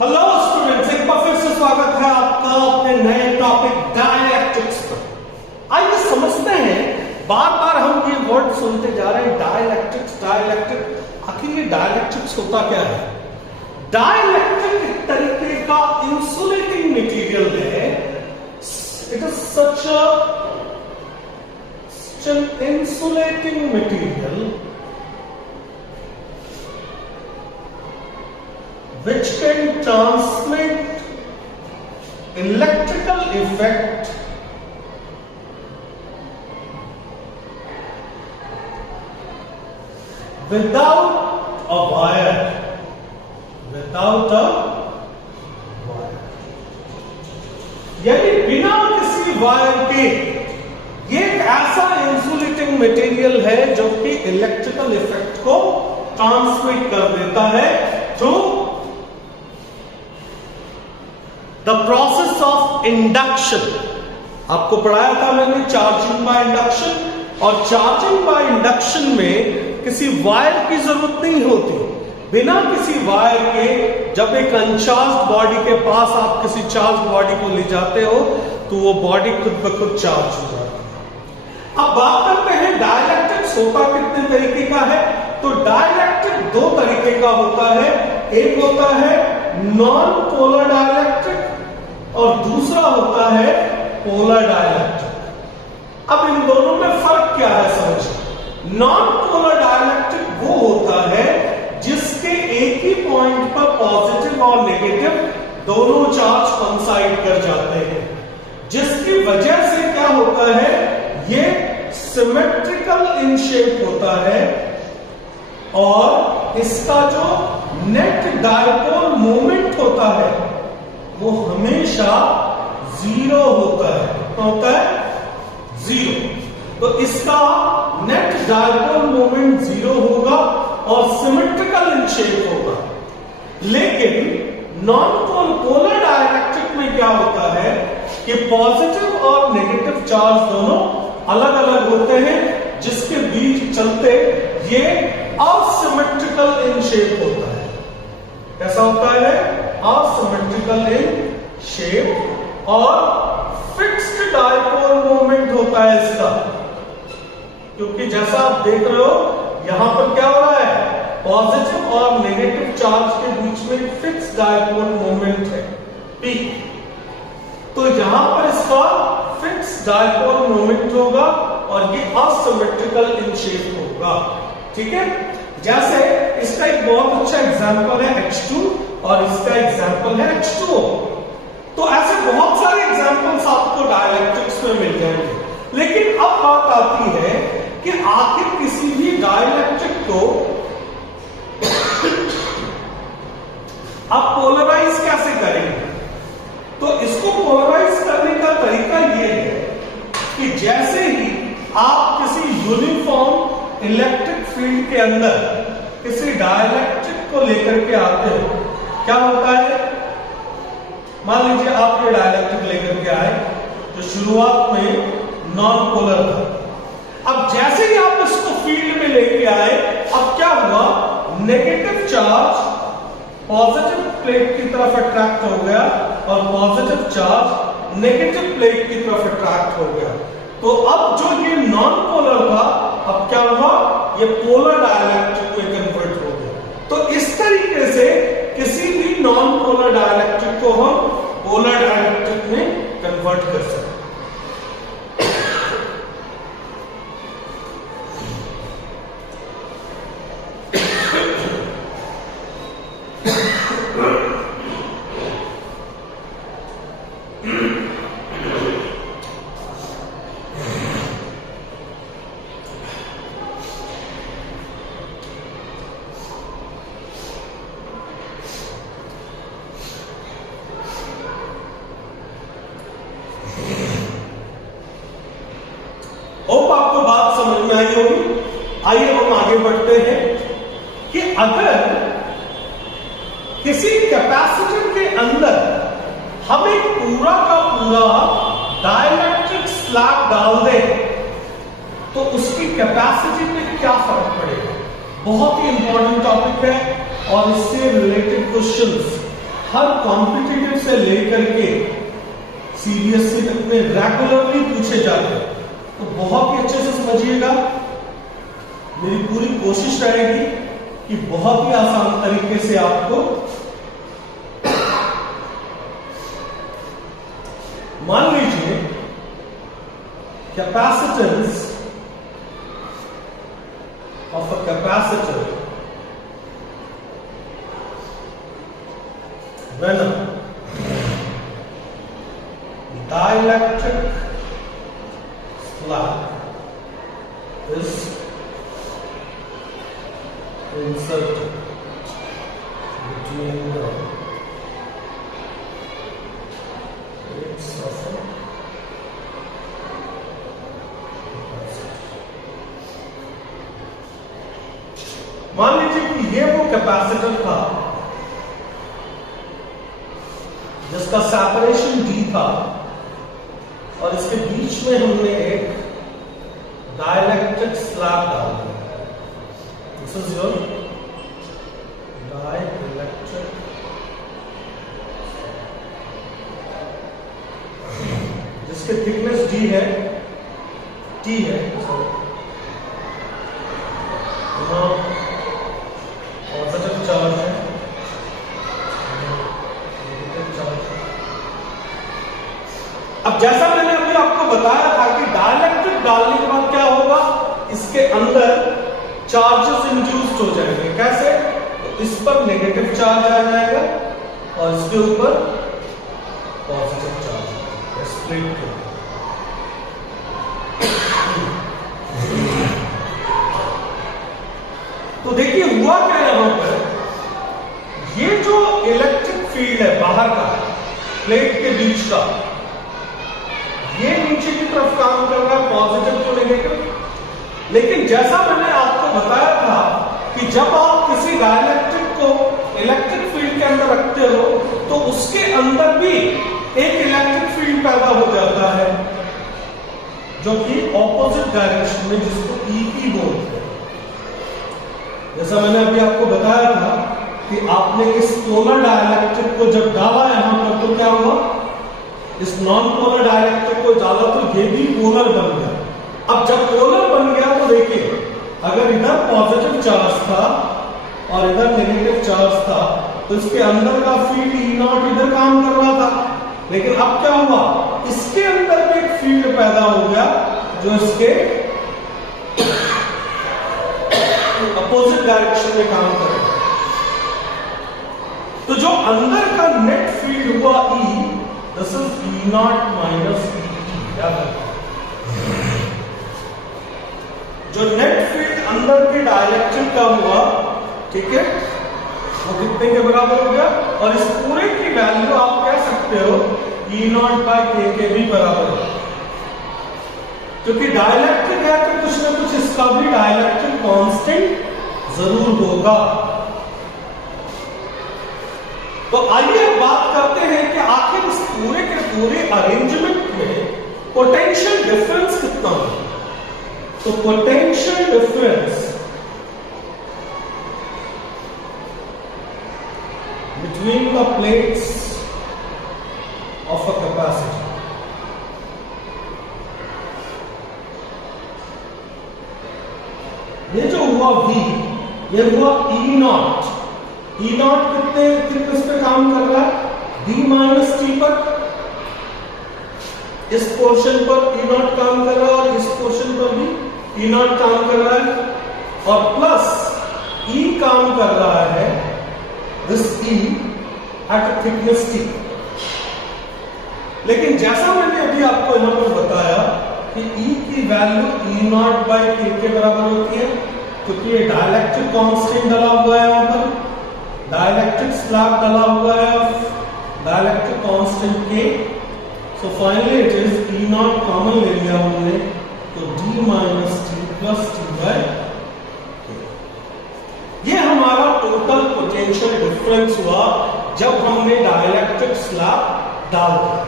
Hello students, एक बार फिर से स्वागत है आपका अपने नए टॉपिक डाइलेक्ट्रिक्स पर। आइए समझते हैं, बार बार हम ये वर्ड सुनते जा रहे हैं डाइलेक्ट्रिक्स डाइलेक्ट्रिक। आखिर ये डाइलेक्ट्रिक्स होता क्या है? डाइलेक्ट्रिक एक तरीके का इंसुलेटिंग मटेरियल है। It is such an insulating material which can transmit electrical effect without a wire. यानी बिना किसी वायर के ये एक ऐसा इंसुलेटिंग मटेरियल है जो कि इलेक्ट्रिकल इफेक्ट को ट्रांसमिट कर देता है through the process of induction. आपको पढ़ाया था मैंने चार्जिंग बाय इंडक्शन, और चार्जिंग बाय इंडक्शन में किसी वायर की जरूरत नहीं होती। बिना किसी वायर के जब एक अनचार्ज बॉडी के पास आप किसी चार्ज बॉडी को ले जाते हो तो वो बॉडी खुद ब खुद चार्ज हो जाती है। अब बात करते हैं डाइलेक्ट्रिक्स होता कितने तरीके का है। तो डाइलेक्ट्रिक दो तरीके का होता है, एक होता है नॉन पोलर डाइलेक्ट्रिक और दूसरा होता है पोलर डाइलेक्ट्रिक। अब इन दोनों में फर्क क्या है समझिए। नॉन पोलर डाइलेक्ट्रिक वो होता है जिसके एक ही पॉइंट पर पॉजिटिव और नेगेटिव दोनों चार्ज कंसाइड कर जाते हैं, जिसकी वजह से क्या होता है, ये सिमेट्रिकल इन शेप होता है और इसका जो नेट डायपोल मोमेंट होता है वो हमेशा जीरो होता है। कितना होता है? जीरो। तो इसका नेट डायपोल मोमेंट जीरो होगा और सिमेट्रिकल इन शेप होगा। लेकिन नॉन पोलर डाइलेक्ट्रिक में क्या होता है कि पॉजिटिव और नेगेटिव चार्ज दोनों अलग अलग होते हैं, जिसके बीच चलते ये असिमेट्रिकल इन शेप होता है। कैसा होता है? असिमेट्रिकल इन शेप और फिक्स्ड डायपोल मोमेंट होता है इसका, क्योंकि जैसा आप देख रहे हो यहां पर क्या हो रहा है, पॉजिटिव और नेगेटिव चार्ज के बीच में फिक्स्ड डायपोल मोमेंट है P। तो यहां पर इसका फिक्स्ड डायपोल मोमेंट होगा और ये असिमेट्रिकल इन शेप होगा। ठीक है, जैसे इसका एक बहुत अच्छा एग्जांपल है H2 और इसका एग्जांपल है H2O। तो ऐसे बहुत सारे एग्जांपल्स आपको डाइलेक्ट्रिक्स में मिल जाएंगे। लेकिन अब बात आती है कि आखिर किसी भी डाइलेक्ट्रिक को आप पोलराइज कैसे करेंगे। तो इसको पोलराइज करने का तरीका यह है कि जैसे ही आप किसी यूनिफॉर्म इलेक्ट्रिक फील्ड के अंदर किसी डाइलेक्ट्रिक को लेकर के आते हो, क्या होता है, मान लीजिए आप ये डाइलेक्ट्रिक लेकर के आए जो शुरुआत में नॉन पोलर था। अब जैसे ही आप इसको फील्ड में लेके आए, अब क्या हुआ, नेगेटिव चार्ज पॉजिटिव प्लेट की तरफ अट्रैक्ट हो गया और पॉजिटिव चार्ज नेगेटिव प्लेट की तरफ अट्रैक्ट हो गया। तो अब जो ये नॉन पोलर था, अब क्या हुआ, ये पोलर डाइलेक्ट्रिक में कन्वर्ट हो गया। तो इस तरीके से किसी भी नॉन पोलर डाइलेक्ट्रिक को हम पोलर डाइलेक्ट्रिक में कन्वर्ट कर सकते हैं। आपको बात समझ में आई होगी। आइए हम आगे बढ़ते हैं कि अगर किसी कैपेसिटर के अंदर हम एक पूरा का पूरा डाइलेक्ट्रिक स्लैब डाल दें तो उसकी कैपेसिटी पे क्या फर्क पड़ेगा। बहुत ही इंपॉर्टेंट टॉपिक है और इससे रिलेटेड क्वेश्चंस हर कॉम्पिटिटिव से लेकर के सीबीएसई तक में रेगुलरली पूछे जाते हैं, तो बहुत ही अच्छे से समझिएगा। मेरी पूरी कोशिश रहेगी कि बहुत ही आसान तरीके से आपको, मान लीजिए capacitance of a capacitor when dielectric slab is inserted between the plates of a capacitor। मान लीजिए कि ये वो कैपेसिटर था जिसका सेपरेशन D था, और इसके बीच में हमने एक डाइलेक्ट्रिक स्लैब डाल दिया। दिस इज योर डाइलेक्ट्रिक, जिसके थिकनेस D है, T है, पॉजिटिव चार्ज है, अब जैसा मैंने अभी आपको बताया था कि डाइलेक्ट्रिक डालने के बाद क्या होगा, इसके अंदर चार्जेस इंड्यूस्ड हो जाएंगे। कैसे? तो इस पर नेगेटिव चार्ज आ जाएगा और इसके ऊपर पॉजिटिव चार्ज, स्प्लिट के। तो देखिए हुआ क्या यहां पर, ये जो इलेक्ट्रिक फील्ड है बाहर का, प्लेट के बीच का, ये नीचे की तरफ काम कर रहा है, पॉजिटिव टू नेगेटिव। लेकिन जैसा मैंने आपको बताया था कि जब आप किसी डाइलेक्ट्रिक को इलेक्ट्रिक फील्ड के अंदर रखते हो तो उसके अंदर भी एक इलेक्ट्रिक फील्ड पैदा हो जाता है जो कि ऑपोजिट डायरेक्शन में, जिसको EP बोलते हैं। जैसा मैंने अभी आपको बताया था कि आपने इस पोलर डाइलेक्ट्रिक को जब डाला यहां पर तो क्या हुआ, इस नॉन पोलर डाइलेक्ट्रिक को डाला तो ये भी पोलर बन गया। अब जब पोलर बन गया तो देखिए, अगर इधर पॉजिटिव चार्ज था और इधर नेगेटिव चार्ज था तो इसके अंदर का फील्ड E0 इधर काम कर रहा था। लेकिन अब क्या हुआ, इसके अंदर भी एक फील्ड पैदा हो गया जो इसके अपोजिट डायरेक्शन में काम कर रहा है। तो जो अंदर का नेट फील्ड हुआ E, this is E0 minus EE। जो नेट फील्ड अंदर के डाइलेक्ट्रिक का हुआ, ठीक है, वो कितने के बराबर हो गया, और इस पूरे की वैल्यू आप कह सकते हो E0 बाय K के भी बराबर है। क्योंकि डाइलेक्ट्रिक है तो कुछ ना कुछ इसका भी डाइलेक्ट्रिक कांस्टेंट जरूर होगा। तो आइए बात करते हैं कि आखिर इस पूरे के पूरे अरेंजमेंट में पोटेंशियल डिफरेंस कितना है। तो potential difference between the plates of a capacitor, ये जो हुआ V, ये हुआ E0। E0 कितने थिकनेस पे काम कर रहा है, D माइनस T पर। इस पोर्शन पर E0 काम कर रहा है और इस पोर्शन पर भी E0 काम कर रहा है, और प्लस E काम कर रहा है, this E at thickness T। लेकिन जैसा मैंने अभी आपको यहां पर बताया कि E की वैल्यू E0 बाय K के बराबर होती है, क्योंकि ये डाइलेक्ट्रिक कांस्टेंट डाला हुआ है, यहां पर डाइलेक्ट्रिक स्लैब डाला हुआ है, dielectric constant K। So finally it is E0 common ले लिया हमने, तो D minus T plus T by K। ये हमारा टोटल पोटेंशियल डिफरेंस हुआ जब हमने डाइलेक्ट्रिक स्लैब डाल दिया।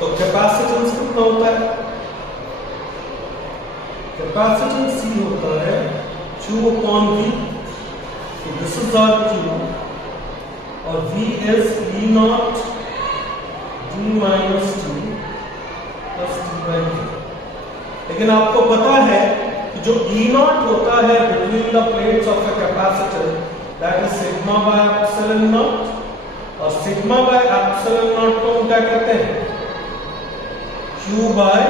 तो कैपेसिटेंस कितना होता है, कैपेसिटेंस C होता है Q/V So this is our Q और V is E naught D minus T plus T by Q। लेकिन आपको पता है कि जो E naught होता है between the plates of a capacitor, that is sigma by epsilon naught, और सिग्मा बाय एप्सिलॉन नॉट को हम क्या कहते हैं? Q by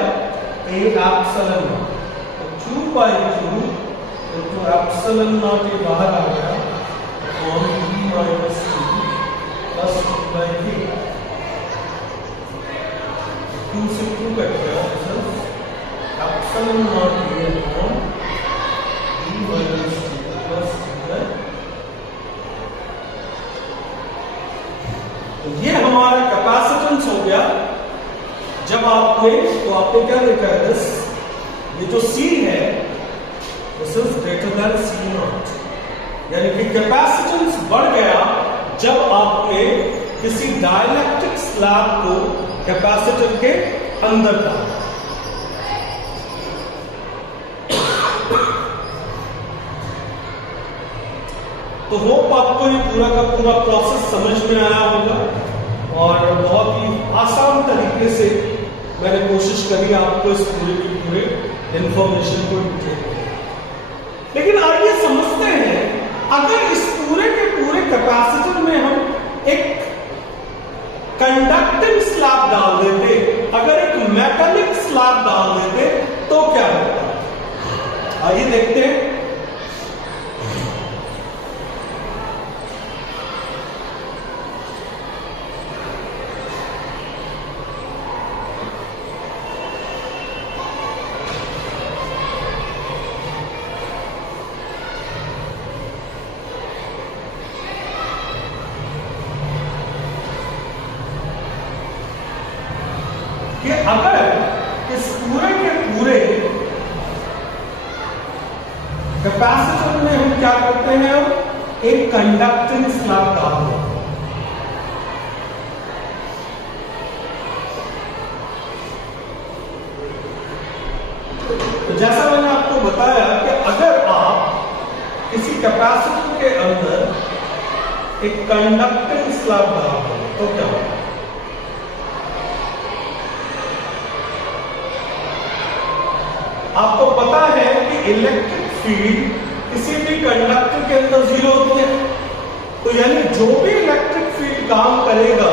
A epsilon naught. तो Q बाय Q तो एप्सिलॉन नॉट ये बाहर आ गया upon D minus T plus T by K। Q से Q कट गया, एप्सिलॉन नॉट ये upon D minus T plus T by. ये हमारा कैपेसिटेंस हो गया। जब आपने क्या देखा है, दिस ये जो C है this is greater than C not, यानी कि कैपेसिटेंस बढ़ गया जब आपने किसी डाइलेक्ट्रिक स्लैब को कैपेसिटर के अंदर डाला। तो होप आपको ये पूरा का पूरा प्रोसेस समझ में आया होगा और बहुत ही आसान तरीके से मैंने कोशिश करी आपको इस पूरे की पूरे इंफॉर्मेशन को डिटेल। लेकिन आइए समझते हैं, अगर इस पूरे के पूरे कैपेसिटर में हम एक कंडक्टिंग स्लैब डाल देते, अगर एक मेटालिक स्लैब डाल देते तो क्या होता? आइए देखते हैं। कि अगर इस पूरे के पूरे कैपेसिटर में हम क्या करते हैं, एक कंडक्टिंग स्लैब डाल देते हैं। तो जैसा मैंने आपको बताया कि अगर आप किसी कैपेसिटर के अंदर एक कंडक्टिंग स्लैब डाल दें तो क्या होगा? आपको पता है कि इलेक्ट्रिक फील्ड किसी भी कंडक्टर के अंदर जीरो होती है, तो यानी जो भी इलेक्ट्रिक फील्ड काम करेगा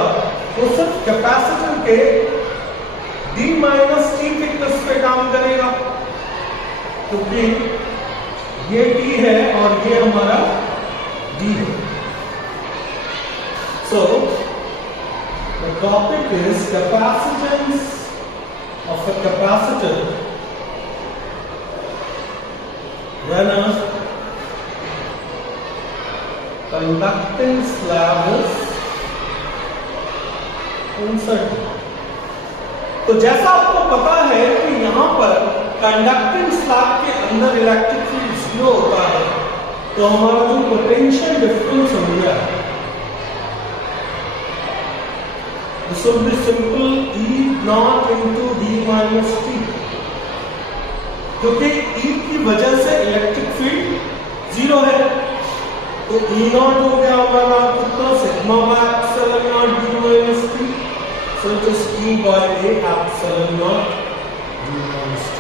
वो सिर्फ कैपेसिटर के D माइनस T थिकनेस पे काम करेगा, क्योंकि ये T है और ये हमारा D है। So the topic is capacitance of a capacitor when a conducting slab is inserted। तो जैसा आपको पता है कि यहां पर कंडक्टिंग स्लैब के अंदर इलेक्ट्रिक फील्ड जीरो होता है, तो हमारा जो पोटेंशियल डिफरेंस हो गया this will be simple E not into D minus T, क्योंकि E की वजह से इलेक्ट्रिक फील्ड जीरो है। तो E नॉट हो गया हमारा कितना, sigma by epsilon naught D minus T, so it is Q by A epsilon naught D minus T।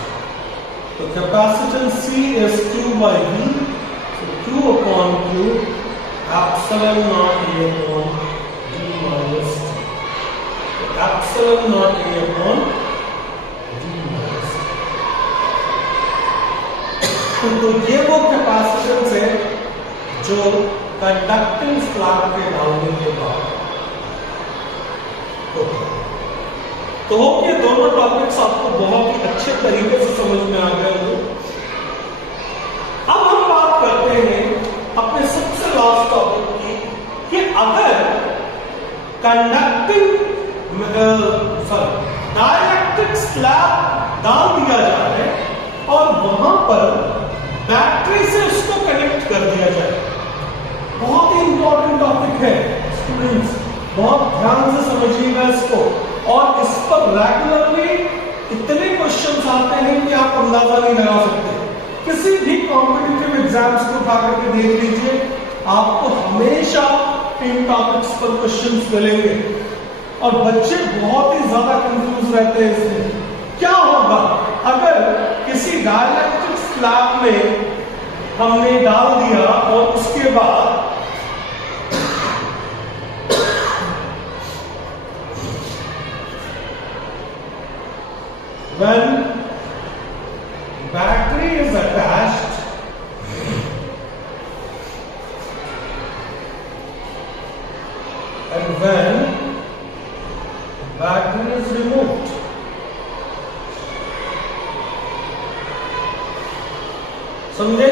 तो capacitance C is Q by V, so Q upon Q epsilon naught A upon D minus T। तो epsilon naught A upon तो ये वो capacitance है जो conducting slab के डालने के बाद तो होप ये दोनों टॉपिक्स आपको बहुत ही अच्छे तरीके से समझ में आ गए होंगे। अब हम बात करते हैं अपने सबसे लास्ट टॉपिक की कि अगर कंडक्टिंग डाइलेक्ट्रिक स्लैब डाल दिया जाए और वहां पर बैटरी से उसको कनेक्ट कर दिया जाए। बहुत ही इंपॉर्टेंट टॉपिक है स्टूडेंट्स, बहुत ध्यान से समझिएगा इसको, और इस पर रेगुलरली इतने क्वेश्चंस आते हैं कि आप अंदाजा नहीं लगा सकते। किसी भी कॉम्पिटिटिव एग्जाम्स को उठा करके देख लीजिए, आपको हमेशा इन टॉपिक्स पर क्वेश्चंस मिलेंगे और बच्चे बहुत ही ज्यादा कंफ्यूज रहते हैं इसमें। क्या होगा अगर किसी डायलैक्ट्रिक स्लैब में हमने डाल दिया और उसके बाद when battery is attached and when battery is removed, समझे?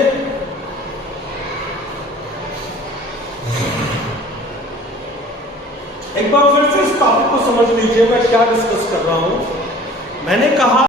एक बार फिर से इस टॉपिक को समझ लीजिए मैं क्या डिस्कस कर रहा हूं। मैंने कहा